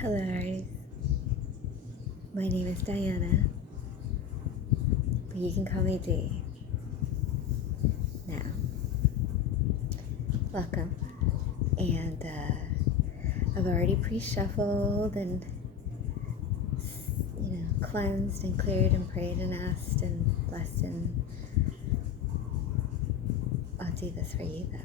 Hello, Aries. My name is Diana, but you can call me D. Now, welcome. And I've already pre-shuffled and, cleansed and cleared and prayed and asked and blessed, and I'll do this for you, though.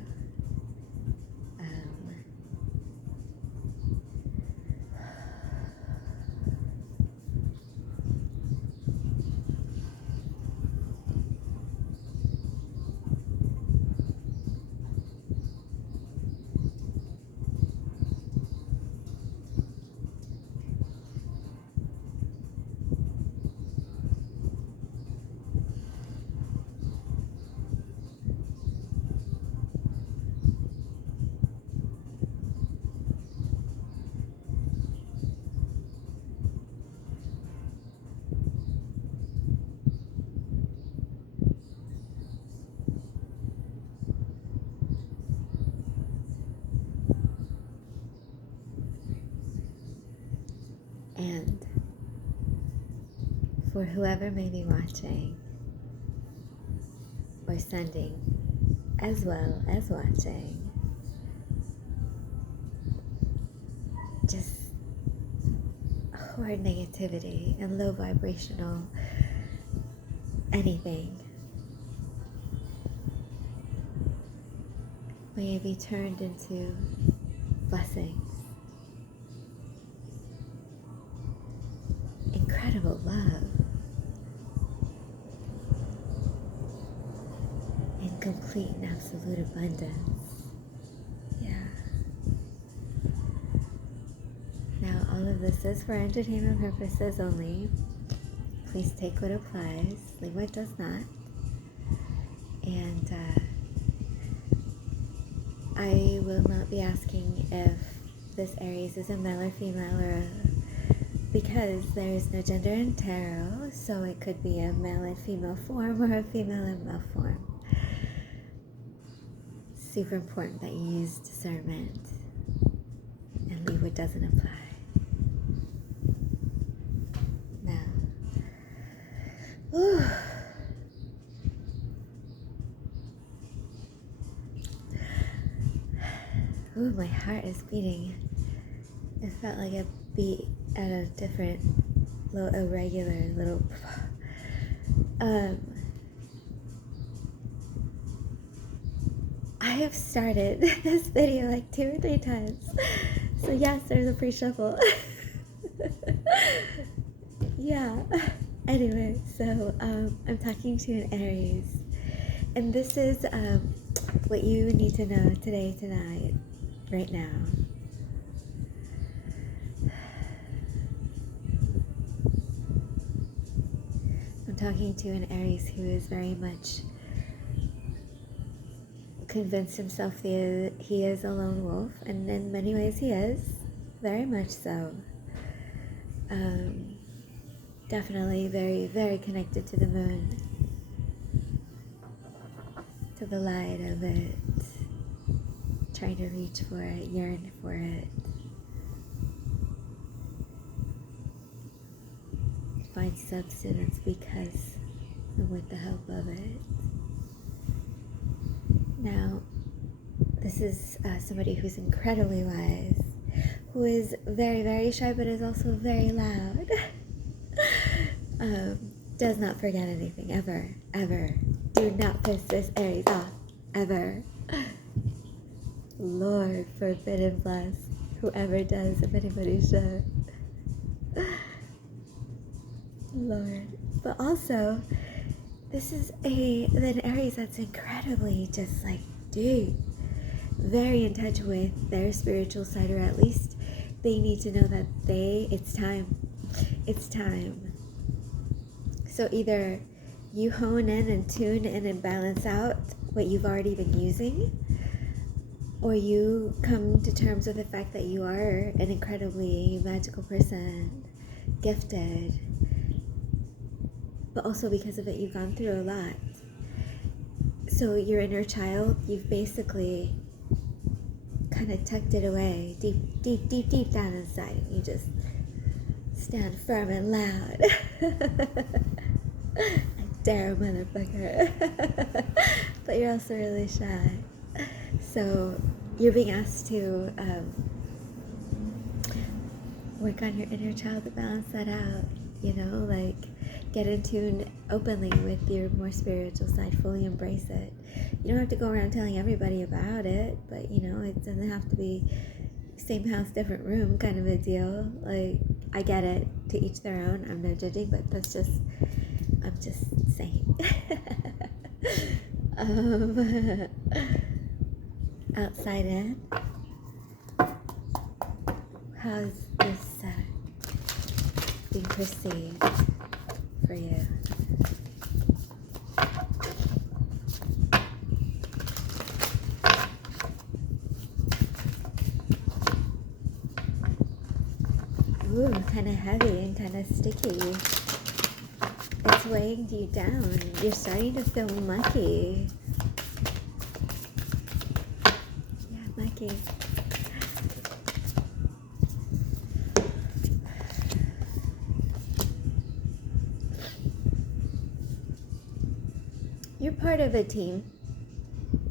And for whoever may be watching or sending, as well as watching, just horrid negativity and low vibrational anything may be turned into blessings, incredible love, and complete and absolute abundance. Yeah. Now, all of this is for entertainment purposes only. Please take what applies, leave what does not. And I will not be asking if this Aries is a male or female, because there is no gender in tarot, so it could be a male and female form or a female and male form. Super important that you use discernment and leave what doesn't apply. Now, my heart is beating. It felt like a beat at a different, little irregular little. I have started this video like 2 or 3 times, so yes, there's a pre-shuffle. Yeah. Anyway, so I'm talking to an Aries, and this is what you need to know today, tonight, right now. I'm talking to an Aries who is very much convinced himself he is a lone wolf, and in many ways he is, very much so. Definitely very, very connected to the moon, to the light of it, trying to reach for it, yearn for it, find substance because and with the help of it. Now, this is somebody who's incredibly wise, who is very, very shy, but is also very loud. Does not forget anything, ever, ever. Do not piss this Aries off, ever. Lord forbid and bless whoever does, if anybody should. Lord. But also, this is an Aries that's incredibly just like deep, very in touch with their spiritual side, or at least they need to know that it's time. It's time. So either you hone in and tune in and balance out what you've already been using, or you come to terms with the fact that you are an incredibly magical person, gifted, but also because of it, you've gone through a lot. So your inner child, you've basically kind of tucked it away deep, deep, deep, deep down inside. You just stand firm and loud. I dare, motherfucker. But you're also really shy. So you're being asked to work on your inner child to balance that out. You know, like get in tune openly with your more spiritual side. Fully embrace it. You don't have to go around telling everybody about it, but you know, it doesn't have to be same house, different room kind of a deal. Like, I get it, to each their own. I'm no judging, but I'm just saying. Outside in, how's this being perceived for you? Ooh, kind of heavy and kind of sticky. It's weighing you down. You're starting to feel mucky. Yeah, mucky. You're part of a team.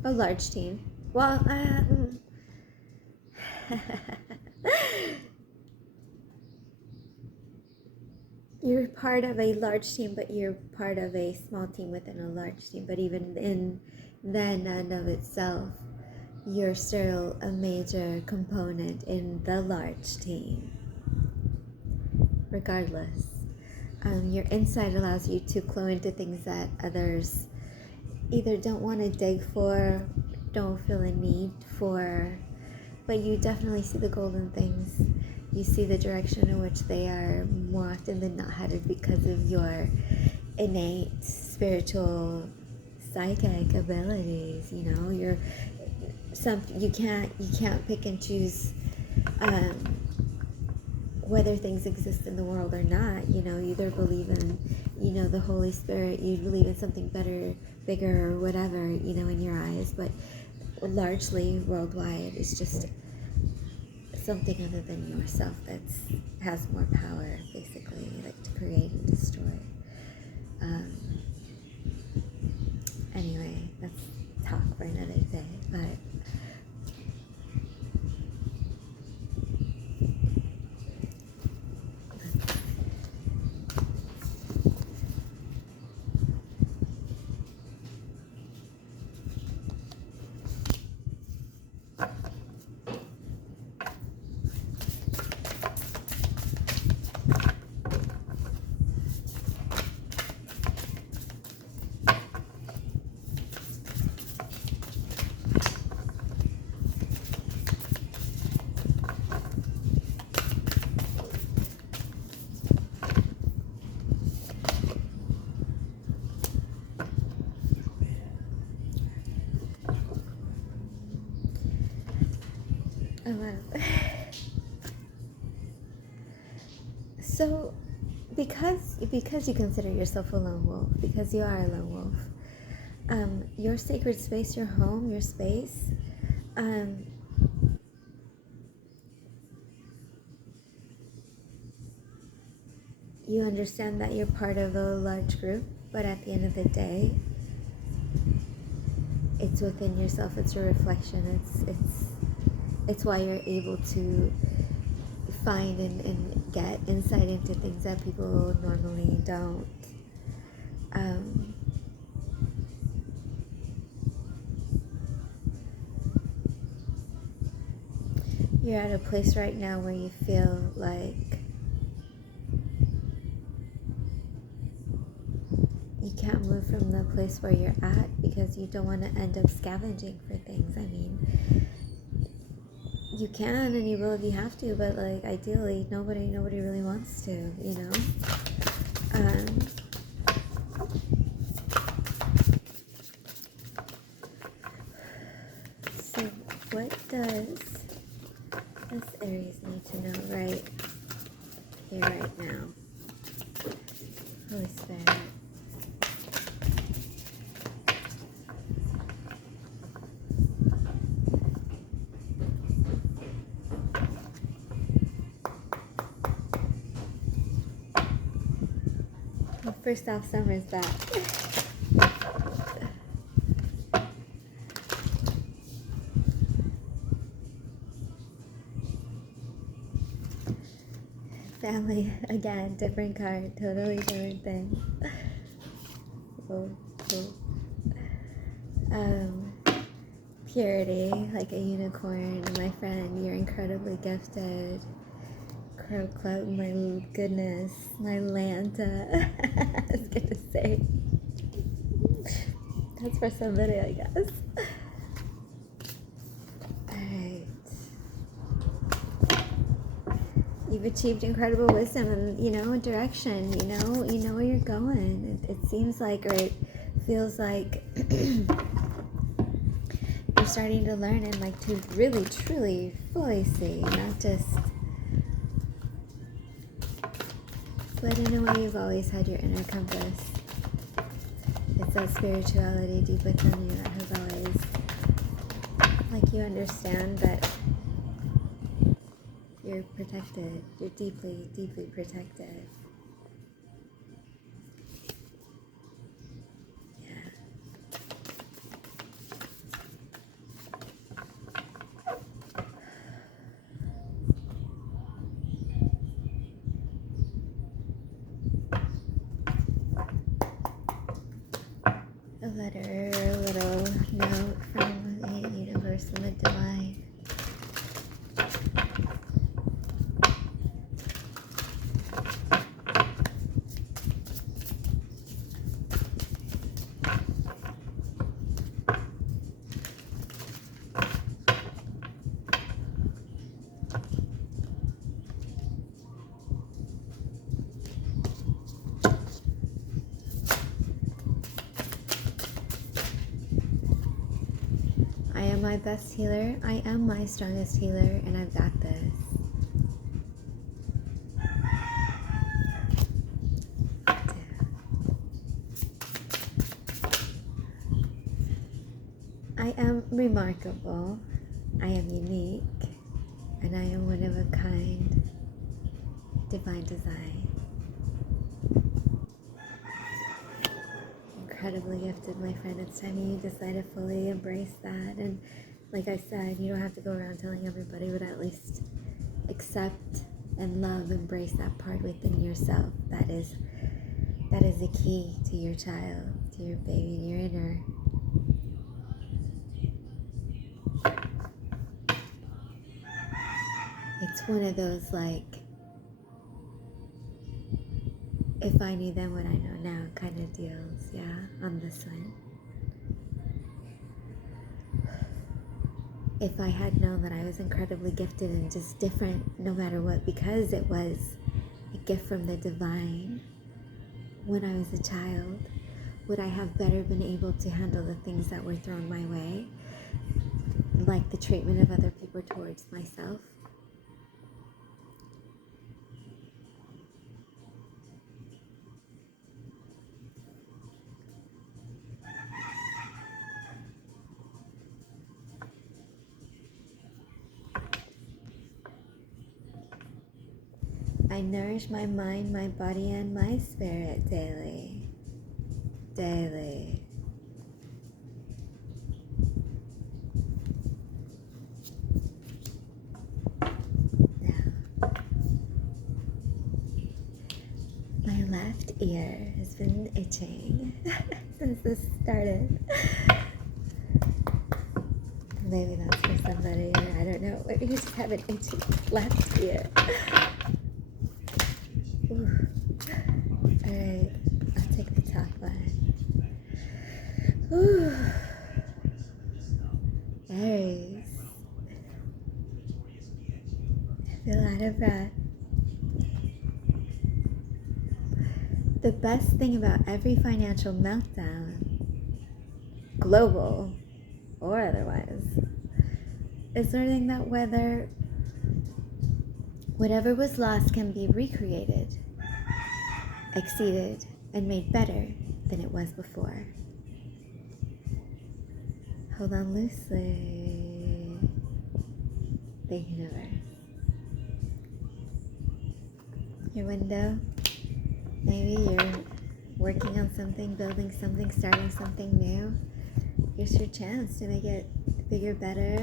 A large team. Well, you're part of a large team, but you're part of a small team within a large team. But even in that and of itself, you're still a major component in the large team. Regardless, your insight allows you to flow into things that others either don't want to dig for, don't feel a need for, but you definitely see the golden things. You see the direction in which they are more often than not headed because of your innate spiritual psychic abilities. You know, you can't pick and choose whether things exist in the world or not. You know, you either believe in, you know, the Holy Spirit, you believe in something better, bigger, or whatever, you know, in your eyes, but largely worldwide it's just something other than yourself that has more power, basically, like to create and destroy. Anyway, that's talk for another day, but oh wow. So because you consider yourself a lone wolf, because you are a lone wolf, your sacred space, your home, your space, you understand that you're part of a large group, but at the end of the day, it's within yourself, it's your reflection, it's why you're able to find and get insight into things that people normally don't. You're at a place right now where you feel like you can't move from the place where you're at because you don't want to end up scavenging for things. I mean, you can and you will if you have to, but like ideally nobody really wants to, you know. So what does this Aries need to know right here, right now? Holy Spirit. First off, summer's back. Family, again, different card, totally different thing. Oh, cool. Purity, like a unicorn. My friend, you're incredibly gifted. Crow Club, my goodness, my Lanta. I was gonna say. That's for somebody, I guess. Alright. You've achieved incredible wisdom and, direction. You know where you're going. It seems like, or it feels like you're starting to learn and like to really, truly, fully see, not just. But in a way, you've always had your inner compass. It's that spirituality deep within you that has always, like, you understand that you're protected. You're deeply, deeply protected. Yeah. A letter, a little note from the universe and the divine. I am my best healer. I am my strongest healer, and I've got this. I am remarkable. I am unique, and I am one of a kind. Divine design. Incredibly gifted, my friend. It's time you decide to fully embrace that. And like I said, you don't have to go around telling everybody, but at least accept and love, embrace that part within yourself. That is the key to your child, to your baby, to your inner. It's one of those, like, if I knew then what I know now kind of deals, yeah, on this one. If I had known that I was incredibly gifted and just different no matter what, because it was a gift from the divine when I was a child, would I have better been able to handle the things that were thrown my way, like the treatment of other people towards myself? I nourish my mind, my body, and my spirit daily. Daily. Now, my left ear has been itching since this started. Maybe that's for somebody, or I don't know. You just have an itchy left ear. Ooh. Alright, I'll take the top one. Ooh. Aries. Feel out of breath. The best thing about every financial meltdown, global or otherwise, is learning that whatever was lost can be recreated, exceeded, and made better than it was before. Hold on loosely. The universe. Your window, maybe your working on something, building something, starting something new, here's your chance to make it bigger, better.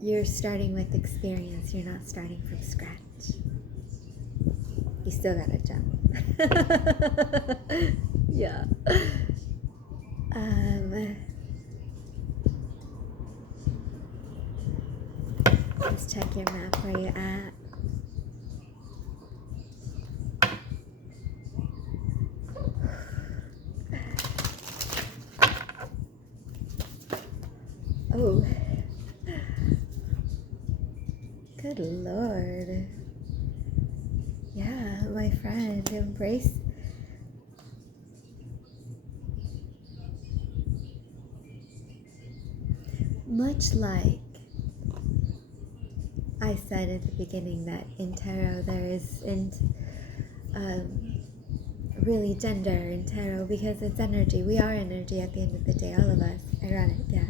You're starting with experience. You're not starting from scratch. You still gotta jump. Yeah. Just check your map where you're at. Oh. Good Lord. Yeah, my friend, embrace. Much like I said at the beginning that in tarot there isn't really gender in tarot because it's energy. We are energy at the end of the day, all of us. Ironic, yeah.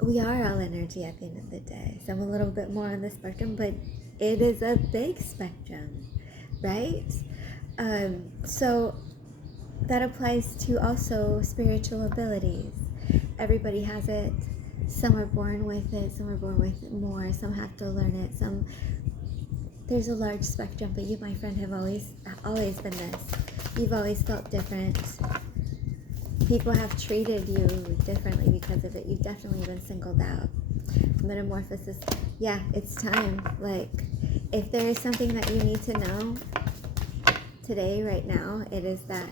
We are all energy at the end of the day. Some a little bit more on the spectrum, but it is a big spectrum, right? So that applies to also spiritual abilities. Everybody has it. Some are born with it, some are born with it more, some have to learn it, some... There's a large spectrum, but you, my friend, have always been this. You've always felt different. People have treated you differently because of it. You've definitely been singled out. Metamorphosis, yeah, it's time. Like, if there is something that you need to know today, right now, it is that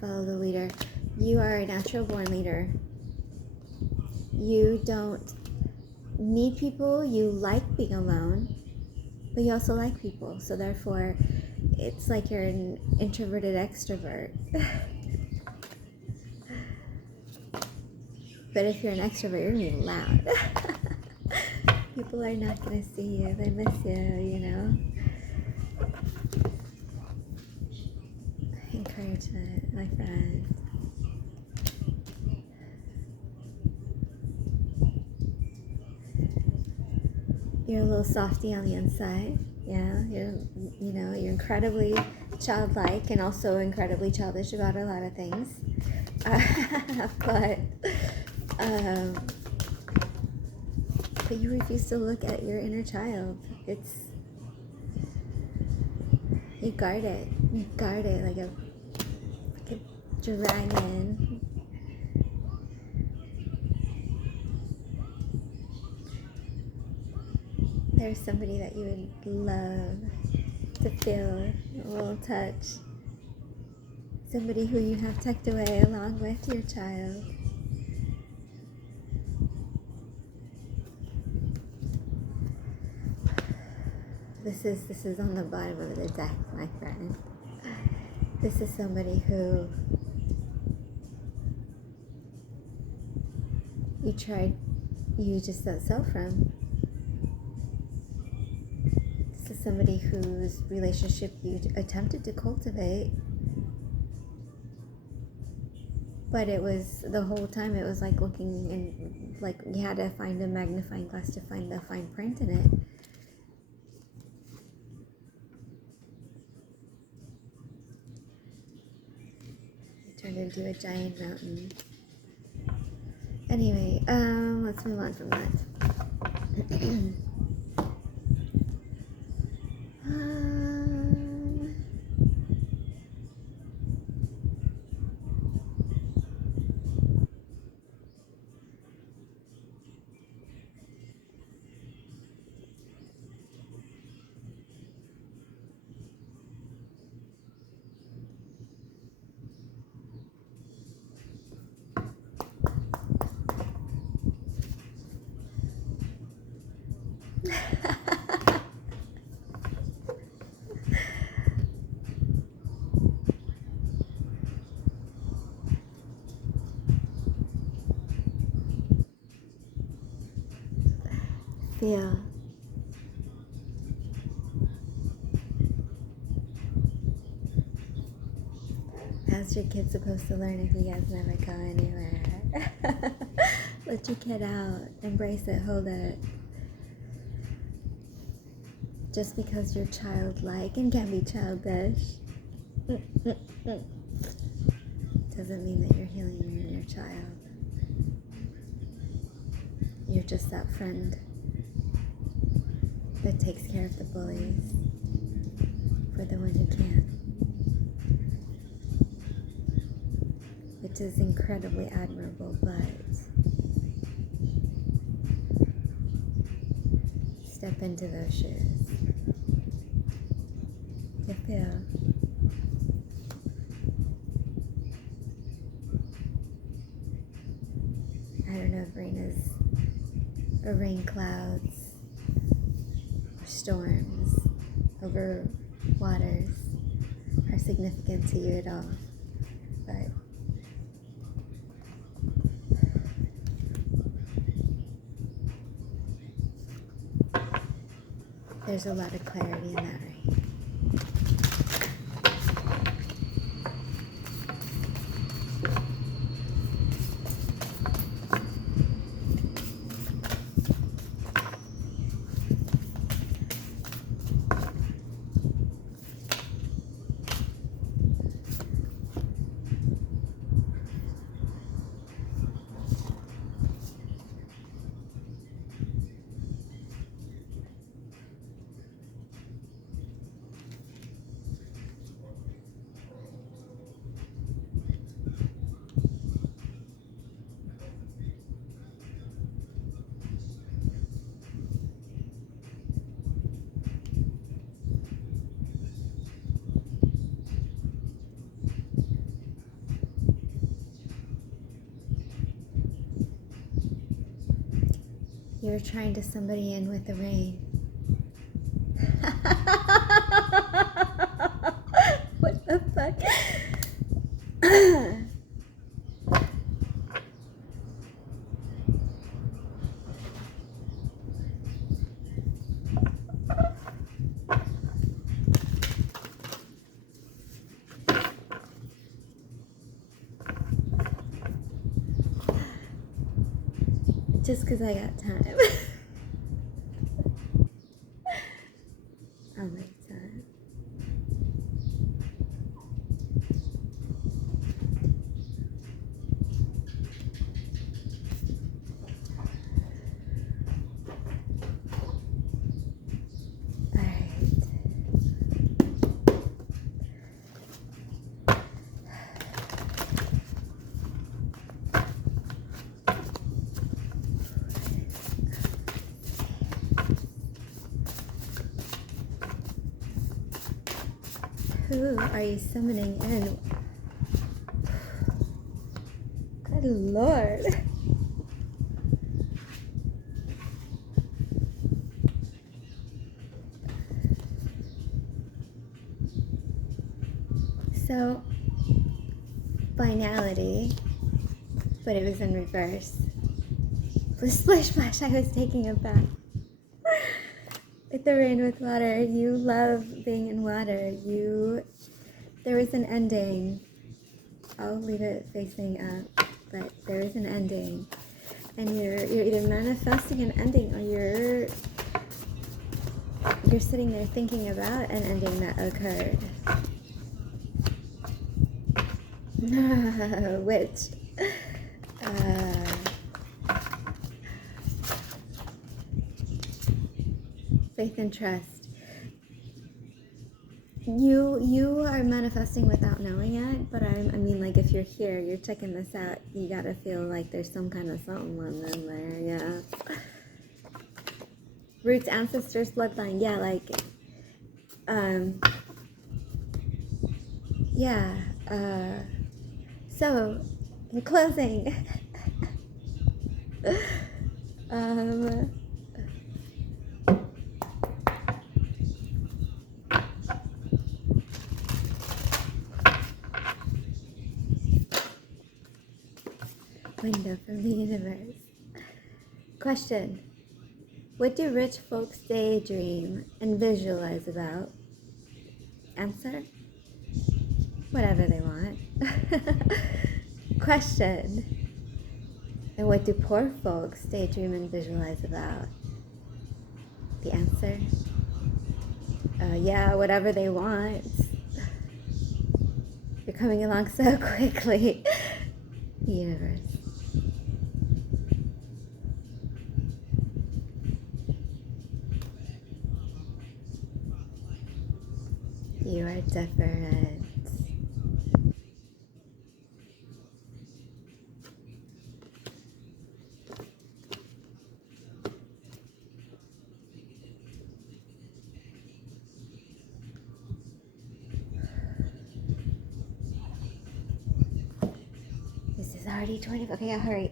follow the leader. You are a natural born leader. You don't need people. You like being alone, but you also like people. So therefore, it's like you're an introverted extrovert. But if you're an extrovert, you're gonna be loud. People are not gonna see you. They miss you, you know? Encouragement, my friend. You're a little softy on the inside. Yeah, you're incredibly childlike and also incredibly childish about a lot of things. But you refuse to look at your inner child. You guard it. You guard it like a dragon. There's somebody that you would love to feel a little touch. Somebody who you have tucked away along with your child. This is on the bottom of the deck, my friend. This is somebody who you just don't sell from. This is somebody whose relationship you attempted to cultivate, but it was, the whole time it was like looking in, like you had to find a magnifying glass to find the fine print in it. It turned into a giant mountain. Anyway, let's move on from that. Feel. How's your kid supposed to learn if you guys never go anywhere? Let your kid out. Embrace it. Hold it. just because you're childlike and can be childish doesn't mean that you're healing your inner child. You're just that friend that takes care of the bullies for the one who can't, which is incredibly admirable, but step into those shoes. You feel. I don't know if rain is, or rain clouds, or storms over waters are significant to you at all, but there's a lot of clarity in that rain. You're trying to somebody in with the rain. What the fuck? Just because I got time. I'll make time. Who are you summoning in? Good Lord. So, finality, but it was in reverse. Splish splash, I was taking a bath. With the rain with water, you love being in water. There was an ending. I'll leave it facing up, but there is an ending. And you're either manifesting an ending or you're sitting there thinking about an ending that occurred. Which faith and trust. You are manifesting without knowing it, but I mean, like, if you're here, you're checking this out, you gotta feel like there's some kind of something on in there, yeah. Roots, ancestors, bloodline, yeah, like, yeah, so, in closing, window from the universe. Question. What do rich folks daydream and visualize about? Answer. Whatever they want. Question. And what do poor folks daydream and visualize about? The answer. yeah, whatever they want. You're coming along so quickly. Universe. You are different. This is already 20. Okay, I'll hurry.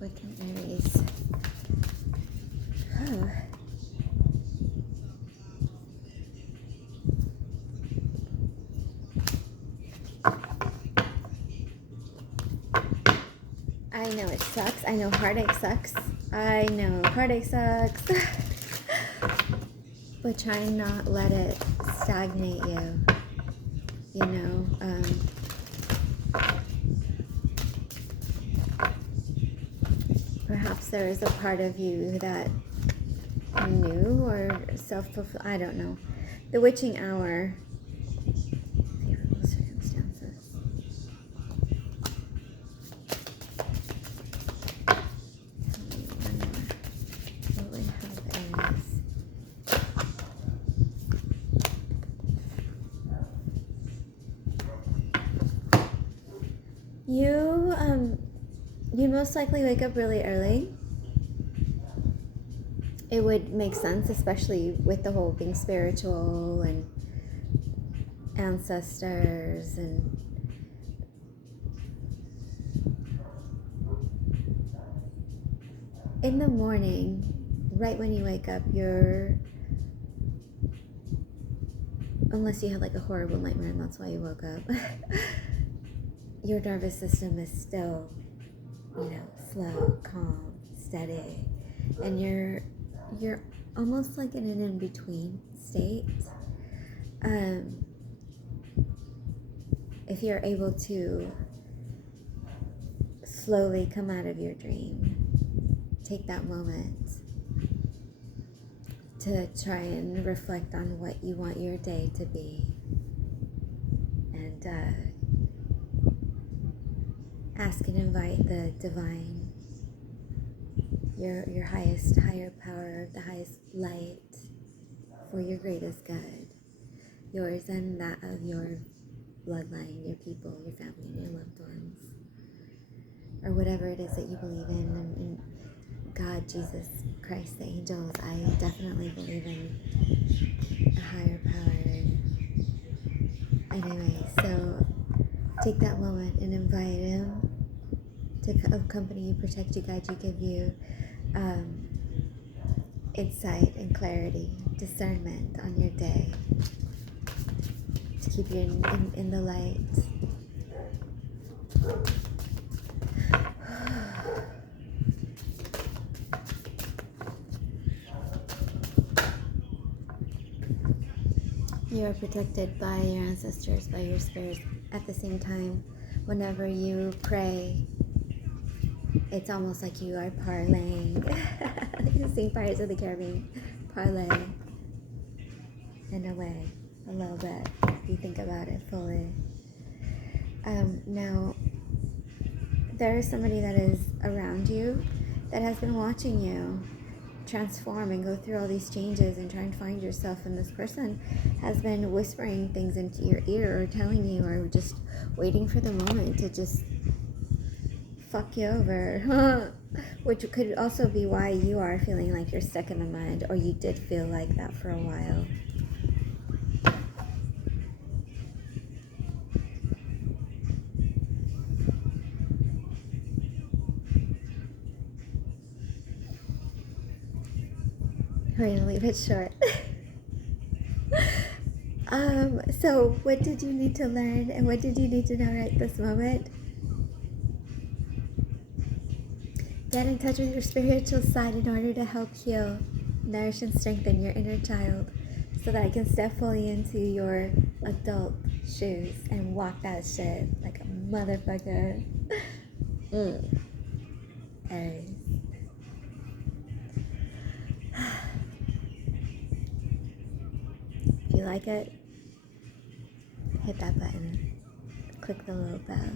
Wiccan Aries. Oh. I know it sucks. I know heartache sucks. I know heartache sucks. But try and not let it stagnate you. You know, perhaps there is a part of you that knew or self-fulfilled. I don't know. The witching hour. Favorable circumstances. What we have is you most likely wake up really early. It would make sense, especially with the whole being spiritual and ancestors and in the morning, right when you wake up, unless you had like a horrible nightmare and that's why you woke up, your nervous system is still, slow, calm, steady, and you're almost like in an in-between state. If you're able to slowly come out of your dream, take that moment to try and reflect on what you want your day to be, and ask and invite the divine, your highest, higher power, the highest light for your greatest good, yours and that of your bloodline, your people, your family, and your loved ones, or whatever it is that you believe in God, Jesus, Christ, the angels. I definitely believe in a higher power. Anyway, so take that moment and invite him to accompany you, protect you, guide you, give you insight and clarity, discernment on your day, to keep you in the light. You are protected by your ancestors, by your spirits. At the same time, whenever you pray, it's almost like you are parlaying. You sing Pirates of the Caribbean. Parlay. In a way. A little bit. If you think about it fully. Now, there is somebody that is around you that has been watching you transform and go through all these changes and try and find yourself, and this person has been whispering things into your ear or telling you, or just waiting for the moment to just fuck you over. Which could also be why you are feeling like you're stuck in the mud, or you did feel like that for a while. We're gonna leave it short. So what did you need to learn, and what did you need to know right this moment? Get in touch with your spiritual side in order to help heal, nourish, and strengthen your inner child so that I can step fully into your adult shoes and walk that shit like a motherfucker. Aries. If you like it, hit that button. Click the little bell.